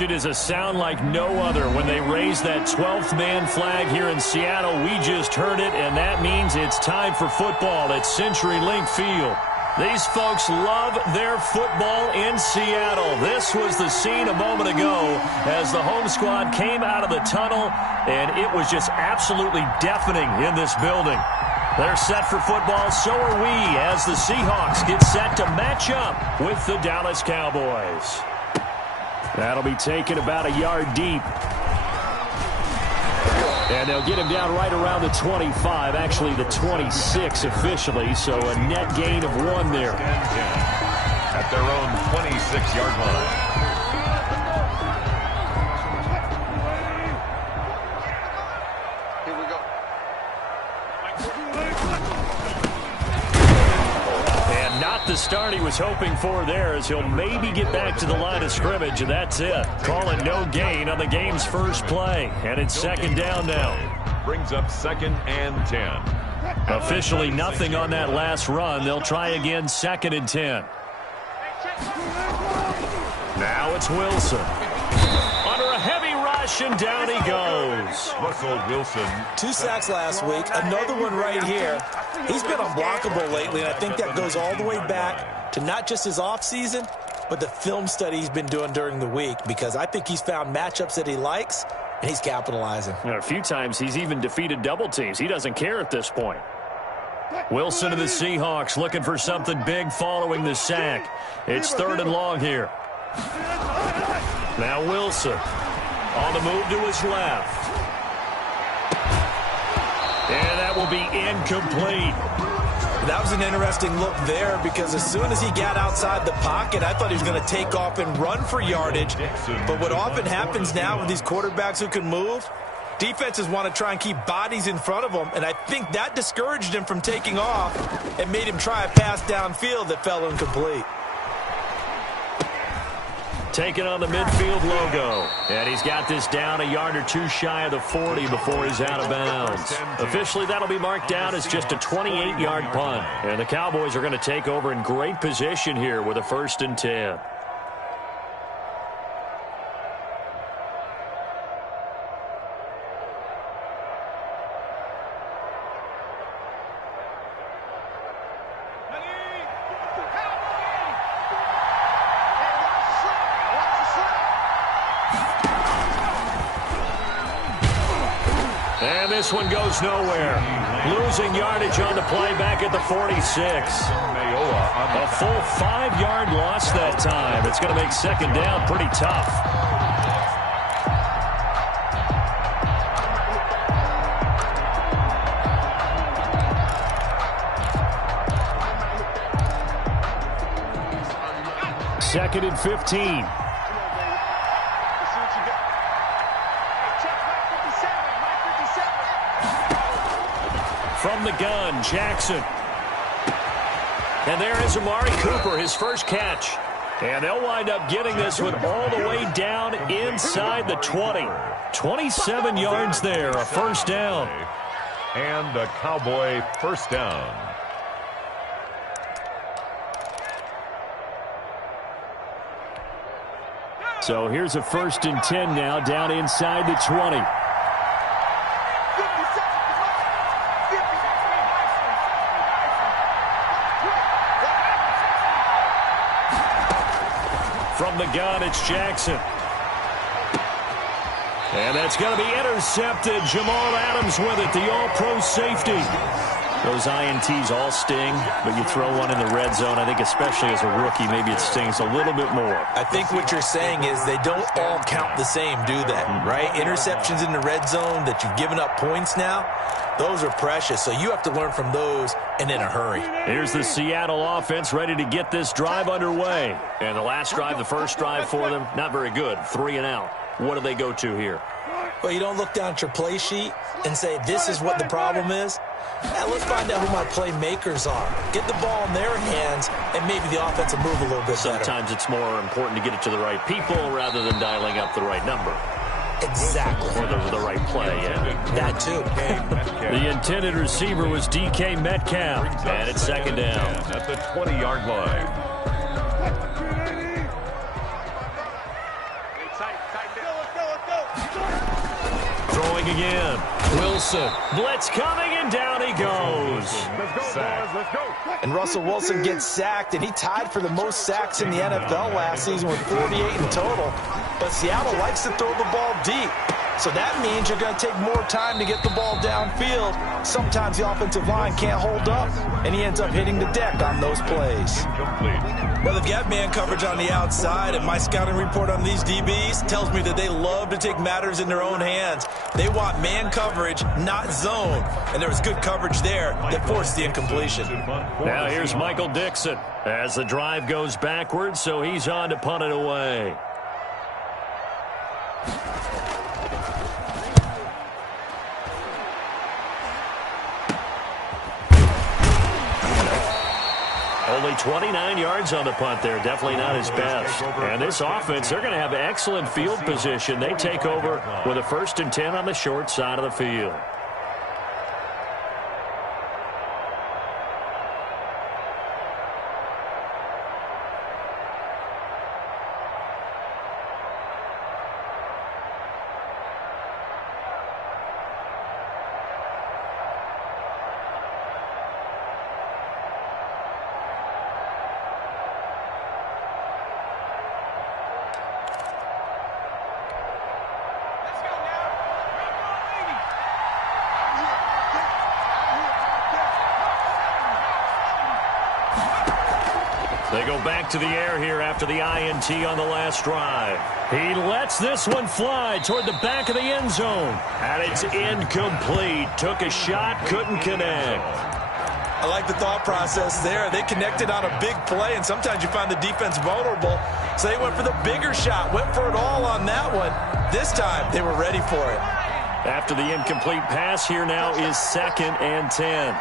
It is a sound like no other when they raise that 12th man flag here in Seattle. We just heard it, and that means it's time for football at CenturyLink Field. These folks love their football in Seattle. This was the scene a moment ago as the home squad came out of the tunnel, and it was just absolutely deafening in this building. They're set for football, so are we, as the Seahawks get set to match up with the Dallas Cowboys. That'll be taken about a yard deep. And they'll get him down right around the 25, actually the 26 officially, so a net gain of 1 there. At their own 26-yard line. The start he was hoping for there as he'll maybe get back to the line of scrimmage, and that's it. Calling no gain on the game's first play, and it's second down now. Brings up 2nd and 10. Officially nothing on that last run. They'll try again, 2nd and 10. Now it's Wilson. Under a heavy rush, and down he goes. Russell Wilson. 2 sacks last week, another one right here. He's been unblockable lately, and I think that goes all the way back to not just his offseason, but the film study he's been doing during the week, because I think he's found matchups that he likes, and he's capitalizing. A few times he's even defeated double teams. He doesn't care at this point. Wilson to the Seahawks looking for something big following the sack. It's 3rd and long here. Now Wilson on the move to his left. And that will be incomplete. That was an interesting look there, because as soon as he got outside the pocket, I thought he was going to take off and run for yardage. But what often happens now with these quarterbacks who can move, defenses want to try and keep bodies in front of them, and I think that discouraged him from taking off and made him try a pass downfield that fell incomplete. Taking on the midfield logo. And he's got this down a yard or 2 shy of the 40 before he's out of bounds. Officially, that'll be marked down as just a 28-yard punt. And the Cowboys are going to take over in great position here with a 1st and 10. This one goes nowhere. Losing yardage on the play back at the 46. A full 5-yard loss that time. It's going to make second down pretty tough. Second and 15. From the gun, Jackson. And there is Amari Cooper, his first catch. And they'll wind up getting this one all the way down inside the 20. 27 yards there, a 1st down. And a Cowboy 1st down. So here's a 1st and 10 now, down inside the 20. From the gun, it's Jackson. And that's going to be intercepted. Jamal Adams with it, the all-pro safety. Those INTs all sting, but you throw one in the red zone, I think especially as a rookie, maybe it stings a little bit more. I think what you're saying is they don't all count the same, do they? Right? Interceptions in the red zone that you've given up points now, those are precious. So you have to learn from those and in a hurry. Here's the Seattle offense ready to get this drive underway. And the last drive, the first drive for them, not very good. 3 and out. What do they go to here? Well, you don't look down at your play sheet and say, this is what the problem is. Now let's find out who my playmakers are. Get the ball in their hands, and maybe the offense will move a little bit better. Sometimes it's more important to get it to the right people rather than dialing up the right number. Exactly. Or the right play, yeah. That too. The intended receiver was DK Metcalf. And it's second down. At the 20-yard line. again. Wilson. Blitz coming, and down he goes. And Russell Wilson gets sacked, and he tied for the most sacks in the NFL last season with 48 in total. But Seattle likes to throw the ball deep. So that means you're going to take more time to get the ball downfield. Sometimes the offensive line can't hold up, and he ends up hitting the deck on those plays. Well, they've got man coverage on the outside, and my scouting report on these DBs tells me that they love to take matters in their own hands. They want man coverage, not zone. And there was good coverage there that forced the incompletion. Now here's Michael Dixon as the drive goes backwards, so he's on to punt it away. Only 29 yards on the punt there. Definitely not his best. And this offense, they're going to have excellent field position. They take over with a 1st and 10 on the short side of the field. They go back to the air here after the INT on the last drive. He lets this one fly toward the back of the end zone. And it's incomplete. Took a shot, couldn't connect. I like the thought process there. They connected on a big play, and sometimes you find the defense vulnerable. So they went for the bigger shot, went for it all on that one. This time, they were ready for it. After the incomplete pass, here now is 2nd and 10.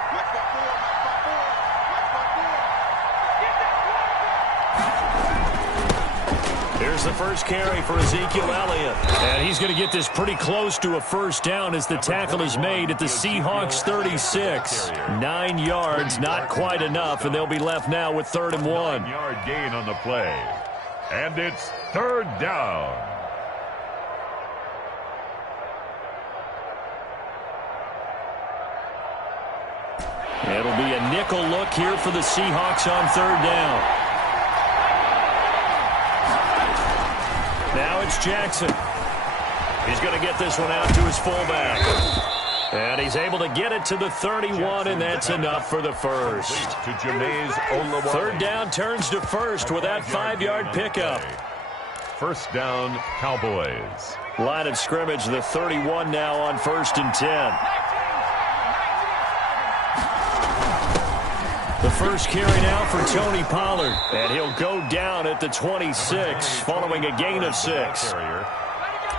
Here's the first carry for Ezekiel Elliott. And he's going to get this pretty close to a 1st down as the tackle is made at the Seahawks 36. 9 yards, not quite enough, and they'll be left now with 3rd and 1. 9-yard gain on the play. And it's 3rd down. It'll be a nickel look here for the Seahawks on 3rd down. Now it's Jackson. He's going to get this one out to his fullback. And he's able to get it to the 31, and that's enough for the 1st. To Jameis Olawale. 3rd down turns to 1st with that 5-yard pickup. 1st down, Cowboys. Line of scrimmage, the 31 now on 1st and 10. The first carry now for Tony Pollard. And he'll go down at the 26 following a gain of 6.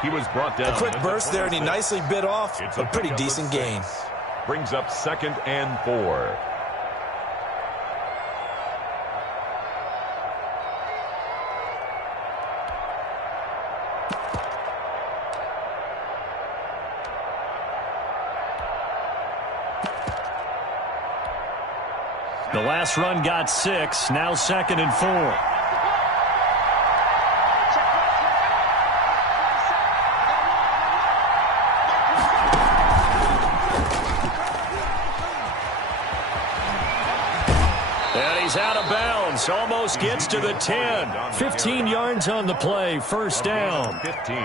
He was brought down. A quick burst there, and he nicely bit off a pretty decent gain. Brings up 2nd and 4. The last run got 6, now 2nd and 4. And he's out of bounds, almost gets to the 10. 15 yards on the play, 1st down. 15.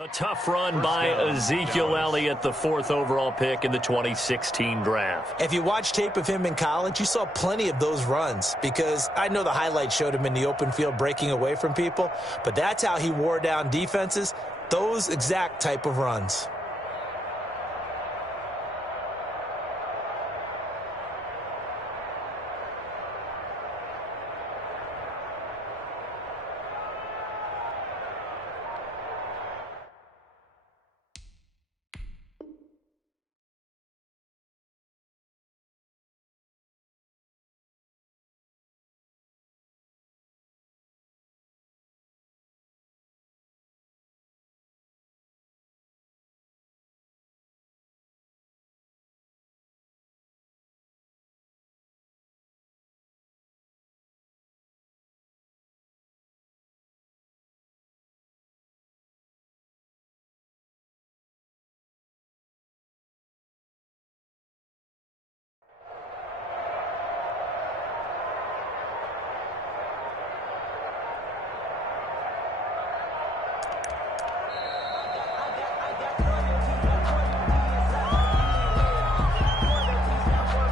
A tough run by Ezekiel Elliott, the 4th overall pick in the 2016 draft. If you watch tape of him in college, you saw plenty of those runs because I know the highlights showed him in the open field breaking away from people, but that's how he wore down defenses, those exact type of runs.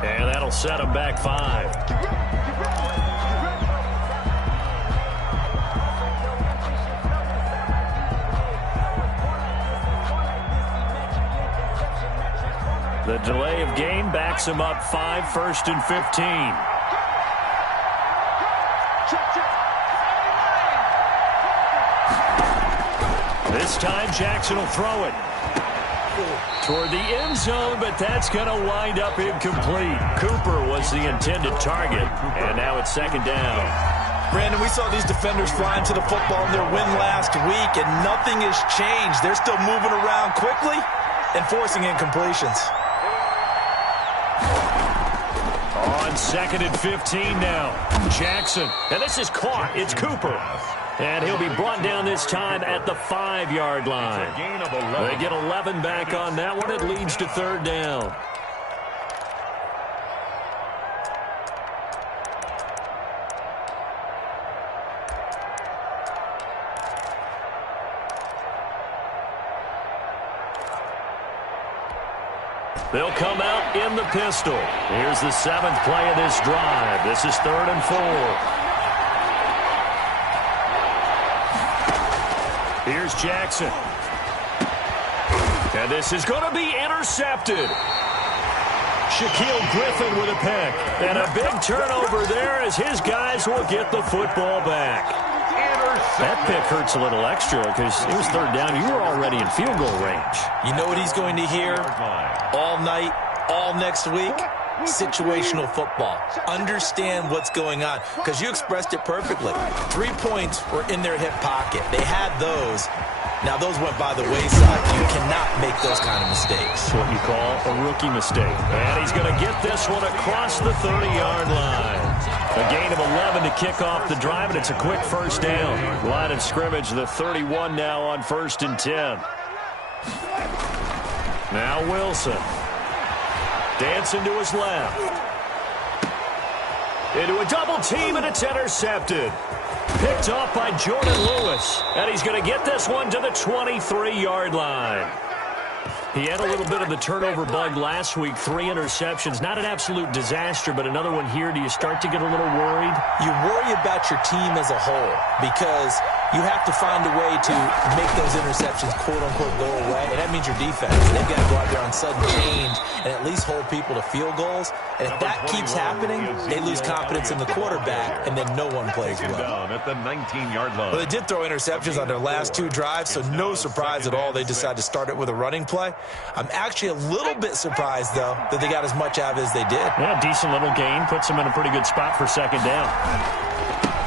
And that'll set him back 5. The delay of game backs him up 5, 1st and 15. This time Jackson will throw it toward the end zone, but that's going to wind up incomplete. Cooper was the intended target, and now it's 2nd down. Brandon, we saw these defenders flying to the football in their win last week, and nothing has changed. They're still moving around quickly and forcing incompletions. On 2nd and 15 now. Jackson, and this is caught. It's Cooper. And he'll be brought down this time at the 5-yard line. They get 11 back on that one. It leads to 3rd down. They'll come out in the pistol. Here's the 7th play of this drive. This is 3rd and 4. Here's Jackson. And this is going to be intercepted. Shaquille Griffin with a pick. And a big turnover there as his guys will get the football back. That pick hurts a little extra because it was 3rd down. You were already in field goal range. You know what he's going to hear all night, all next week? Situational football. Understand what's going on, because you expressed it perfectly. 3 points were in their hip pocket. They had those. Now, those went by the wayside. You cannot make those kind of mistakes. What you call a rookie mistake. And he's going to get this one across the 30-yard line. A gain of 11 to kick off the drive, and it's a quick 1st down. Line of scrimmage, the 31 now on 1st and 10. Now Wilson. Dancing to his left. Into a double team, and it's intercepted. Picked off by Jordan Lewis. And he's going to get this one to the 23-yard line. He had a little bit of the turnover bug last week. 3 interceptions. Not an absolute disaster, but another one here. Do you start to get a little worried? You worry about your team as a whole because you have to find a way to make those interceptions, quote-unquote, go away. And that means your defense. They've got to go out there on sudden change and at least hold people to field goals. And if that keeps happening, they lose confidence in the quarterback, and then no one plays well. At the 19-yard line. Well, they did throw interceptions on their last 2 drives, so no surprise at all they decided to start it with a running play. I'm actually a little bit surprised, though, that they got as much out of it as they did. Yeah, decent little gain. Puts them in a pretty good spot for 2nd down.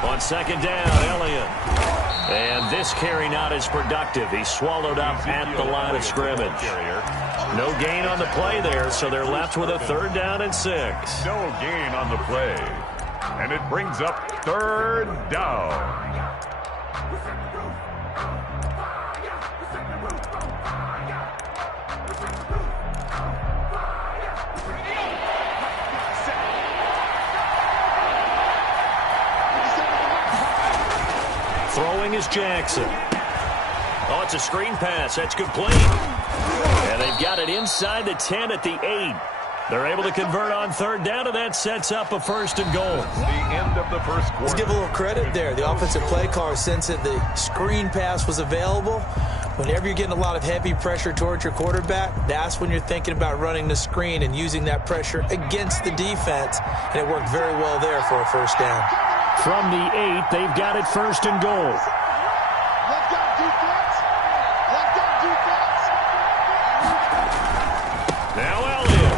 On 2nd down, Elliott. And this carry not as productive. He's swallowed up at the line of scrimmage. No gain on the play there, so they're left with a 3rd down and 6. No gain on the play. And it brings up 3rd down. Throwing is Jackson. Oh, it's a screen pass. That's complete. And they've got it inside the 10 at the 8. They're able to convert on third down, and that sets up a first and goal. The end of the first quarter. Let's give a little credit there. The offensive play caller sensed that the screen pass was available. Whenever you're getting a lot of heavy pressure towards your quarterback, that's when you're thinking about running the screen and using that pressure against the defense. And it worked very well there for a first down. From the 8, they've got it first and goal. Now Elliott.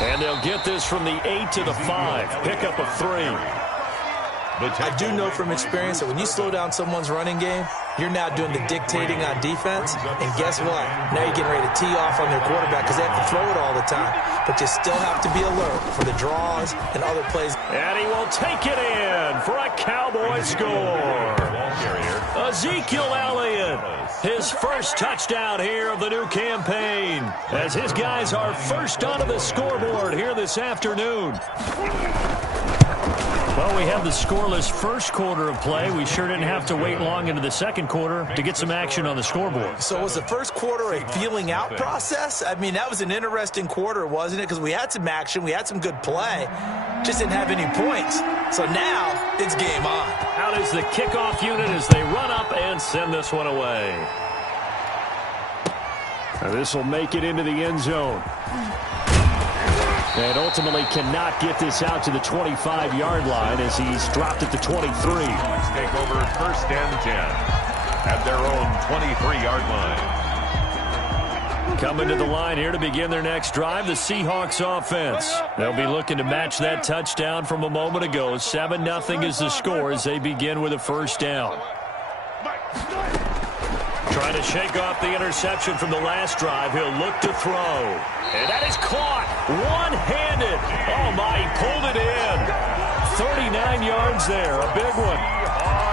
And they'll get this from the 8 to the 5. Pickup of 3. I do know from experience that when you slow down someone's running game, you're now doing the dictating on defense. And guess what? Now you're getting ready to tee off on their quarterback because they have to throw it all the time. But you still have to be alert for the draws and other plays. And he will take it in for a Cowboy score. Ezekiel Elliott, his first touchdown here of the new campaign, as his guys are first onto the scoreboard here this afternoon. Well, we have the scoreless first quarter of play. We sure didn't have to wait long into the second quarter to get some action on the scoreboard. So was the first quarter a feeling out process? I mean, that was an interesting quarter, wasn't it? Because we had some action, we had some good play, just didn't have any points. So now it's game on. Out is the kickoff unit as they run up and send this one away. Now this will make it into the end zone. And ultimately cannot get this out to the 25-yard line as he's dropped at the 23. Let's take over first and 10 at their own 23-yard line. Coming to the line here to begin their next drive, the Seahawks offense. They'll be looking to match that touchdown from a moment ago. 7-0 is the score as they begin with a first down. Trying to shake off the interception from the last drive. He'll look to throw. And that is caught one-handed. Oh, my, he pulled it in. 39 yards there, a big one.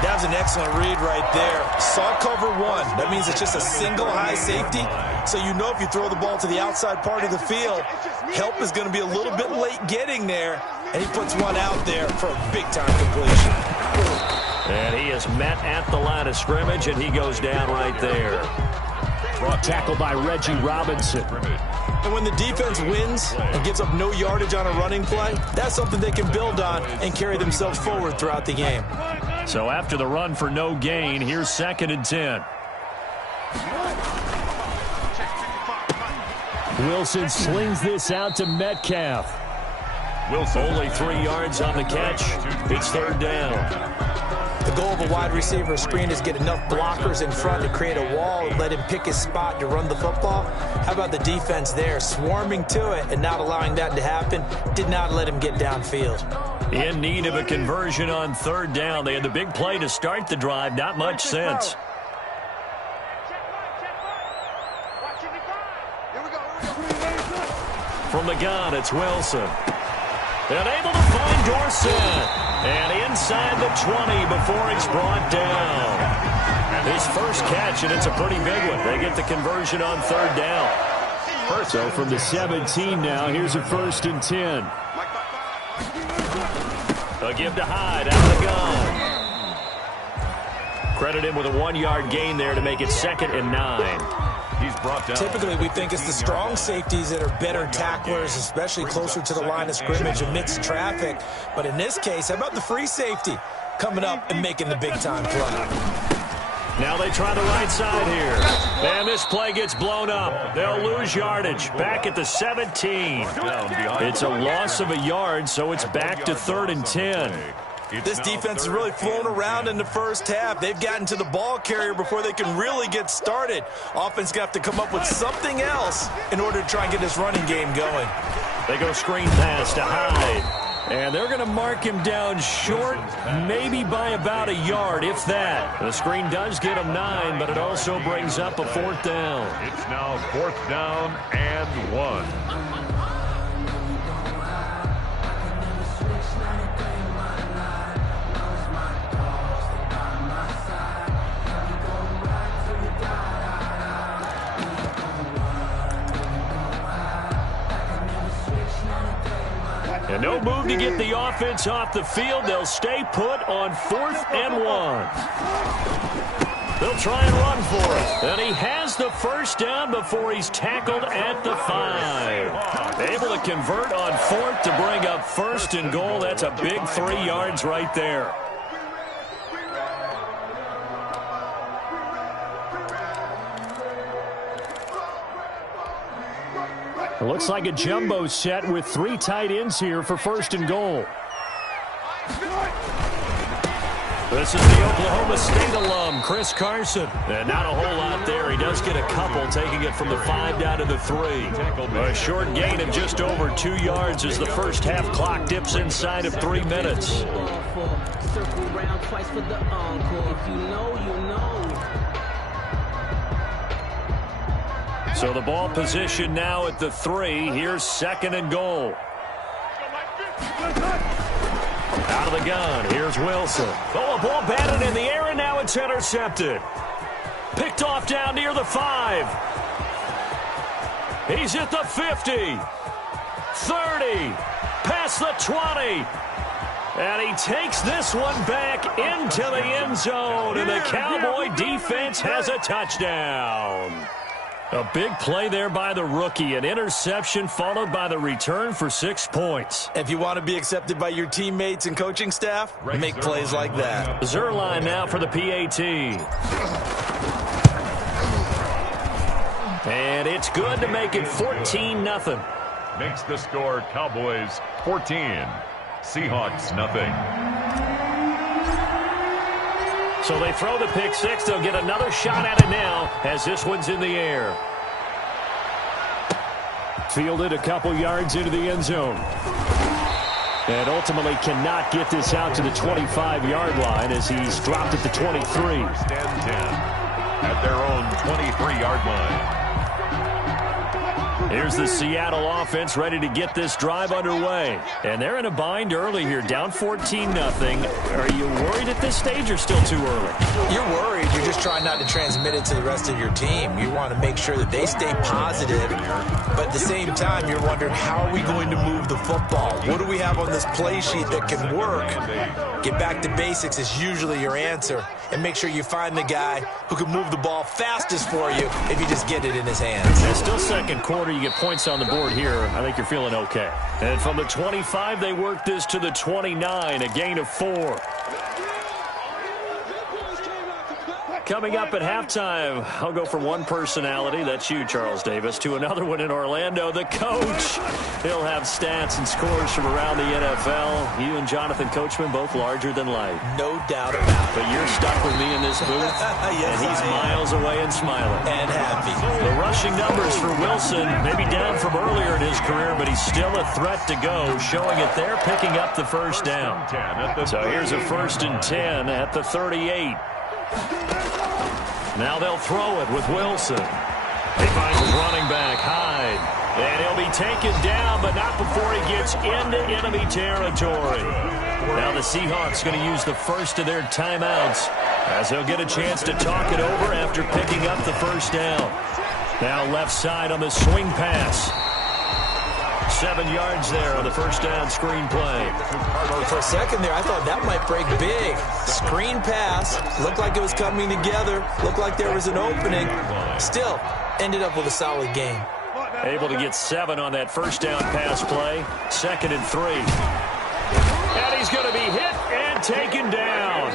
That was an excellent read right there. Saw cover one. That means it's just a single high safety. So you know if you throw the ball to the outside part of the field, help is going to be a little bit late getting there. And he puts one out there for a big-time completion. And he is met at the line of scrimmage, and he goes down right there. Brought tackle by Reggie Robinson. And when the defense wins and gives up no yardage on a running play, that's something they can build on and carry themselves forward throughout the game. So after the run for no gain, here's 2nd and 10. Wilson slings this out to Metcalf. Wilson only 3 yards on the catch. It's 3rd down. The goal of a wide receiver screen is get enough blockers in front to create a wall and let him pick his spot to run the football. How about the defense there, swarming to it and not allowing that to happen? Did not let him get downfield. In need of a conversion on 3rd down. They had the big play to start the drive. Not much sense. From the gun, it's Wilson. And able to find Dorsett. And inside the 20 before he's brought down. His first catch, and it's a pretty big one. They get the conversion on 3rd down. So from the 17 now, here's a 1st and 10. A give to Hyde out of the gun. Credit him with a 1-yard gain there to make it 2nd and 9. He's brought down. Typically, we think it's the strong safeties that are better tacklers, especially closer to the line of scrimmage amidst traffic. But in this case, how about the free safety coming up and making the big-time play? Now they try the right side here. And this play gets blown up. They'll lose yardage. Back at the 17. It's a loss of a yard, so it's back to 3rd and 10. This defense has really flown around in the first half. They've gotten to the ball carrier before they can really get started. Offense going to have to come up with something else in order to try and get this running game going. They go screen pass to Hyde. And they're going to mark him down short, maybe by about a yard, if that. The screen does get him 9, but it also brings up a 4th down. It's now 4th down and 1. And no move to get the offense off the field. They'll stay put on 4th and 1. They'll try and run for it. And he has the first down before he's tackled at the 5. Able to convert on 4th to bring up 1st and goal. That's a big 3 yards right there. It looks like a jumbo set with 3 tight ends here for 1st and goal. This is the Oklahoma State alum, Chris Carson. And not a whole lot there. He does get a couple, taking it from the 5 down to the 3. A short gain of just over 2 yards as the first half clock dips inside of 3 minutes. So the ball position now at the 3. Here's 2nd and goal. Out of the gun, here's Wilson. Oh, a ball batted in the air, and now it's intercepted. Picked off down near the 5. He's at the 50. 30. Past the 20. And he takes this one back into the end zone, and the Cowboy defense has a touchdown. A big play there by the rookie. An interception followed by the return for 6 points. If you want to be accepted by your teammates and coaching staff, make plays like that. Zuerlein now for the PAT. And it's good to make it 14-0. Makes the score Cowboys 14. Seahawks nothing. So they throw the pick 6. They'll get another shot at it now as this one's in the air. Fielded a couple yards into the end zone. And ultimately cannot get this out to the 25-yard line as he's dropped at the 23. First and 10 at their own 23-yard line. Here's the Seattle offense ready to get this drive underway. And they're in a bind early here, down 14-0. Are you worried at this stage or still too early? You're worried. You're just trying not to transmit it to the rest of your team. You want to make sure that they stay positive. But at the same time, you're wondering, how are we going to move the football? What do we have on this play sheet that can work? Get back to basics is usually your answer. And make sure you find the guy who can move the ball fastest for you if you just get it in his hands. It's still second quarter. You get points on the board here. I think you're feeling okay. And from the 25, they work this to the 29, a gain of 4. Coming up at halftime, I'll go from one personality, that's you, Charles Davis, to another one in Orlando, the coach. He'll have stats and scores from around the NFL. You and Jonathan Coachman, both larger than life. No doubt about it. But you're stuck with me in this booth, yes, and he's miles away and smiling. And happy. The rushing numbers for Wilson, maybe down from earlier in his career, but he's still a threat to go, showing it there, picking up the first down. So here's a 1st and 10 at the 38. Now they'll throw it with Wilson. He finds his running back, Hyde. And he'll be taken down, but not before he gets into enemy territory. Now the Seahawks going to use the first of their timeouts as they'll get a chance to talk it over after picking up the first down. Now left side on the swing pass. 7 yards there on the first down screen play. For a second there, I thought that might break big. Screen pass. Looked like it was coming together. Looked like there was an opening. Still, ended up with a solid game. Able to get 7 on that first down pass play. 2nd and 3. And he's going to be hit and taken down.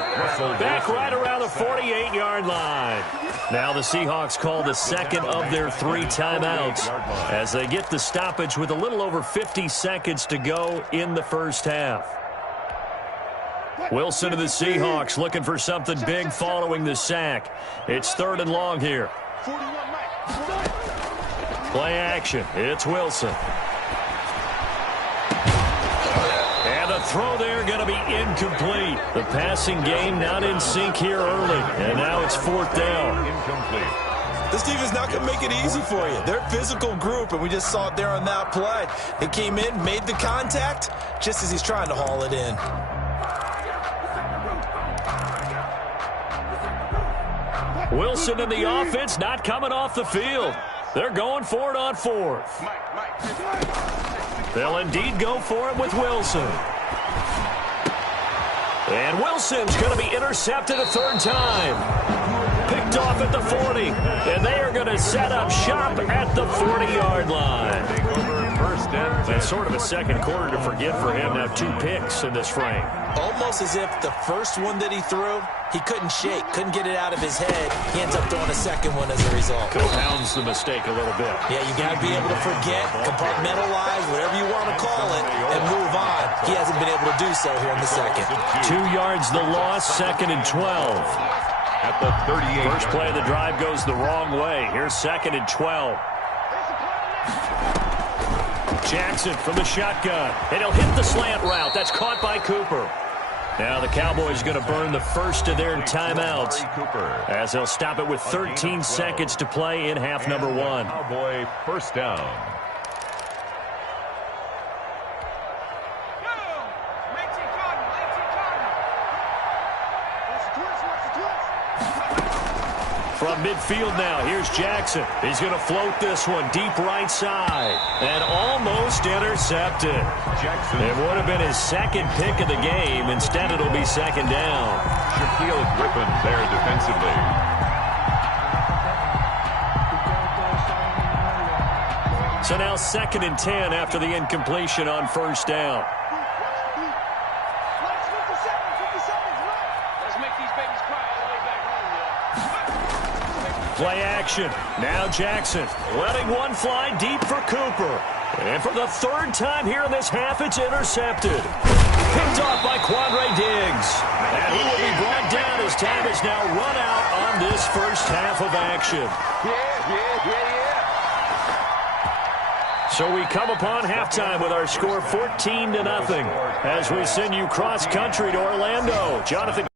Back right around the 48-yard line. Now the Seahawks call the second of their 3 timeouts as they get the stoppage with a little over 50 seconds to go in the first half. Wilson and the Seahawks looking for something big following the sack. It's 3rd and long here. Play action. It's Wilson. And the throw there going to be incomplete. The passing game not in sync here early. And now it's 4th down. Incomplete. This team is not going to make it easy for you. They're a physical group, and we just saw it there on that play. He came in, made the contact, just as he's trying to haul it in. Wilson and the offense not coming off the field. They're going for it on 4th. They'll indeed go for it with Wilson. And Wilson's going to be intercepted a 3rd time. picked off at the 40. And they are going to set up shop at the 40-yard line. That's sort of a second quarter to forget for him. Now 2 picks in this frame. Almost as if the first one that he threw, he couldn't shake, couldn't get it out of his head. He ends up throwing a second one as a result. Compounds the mistake a little bit. Yeah, you got to be able to forget, compartmentalize, whatever you want to call it, and move on. He hasn't been able to do so here in the second. 2 yards the loss, 2nd and 12. At the 38. First play of the drive goes the wrong way. Here's 2nd and 12. Jackson from the shotgun. And he'll hit the slant route. That's caught by Cooper. Now the Cowboys are going to burn the first of their timeouts as they'll stop it with 13 seconds to play in half number 1. Cowboy first down. From midfield now, here's Jackson. He's going to float this one deep right side. And almost intercepted. Jackson. It would have been his second pick of the game. Instead, it'll be 2nd down. Shaquille Griffin there defensively. So now 2nd and 10 after the incompletion on first down. Play action. Now Jackson letting one fly deep for Cooper. And for the 3rd time here in this half, it's intercepted. Picked off by Quandre Diggs. And he will be brought down as time is now run out on this first half of action. So we come upon halftime with our score 14-0 as we send you cross country to Orlando. Jonathan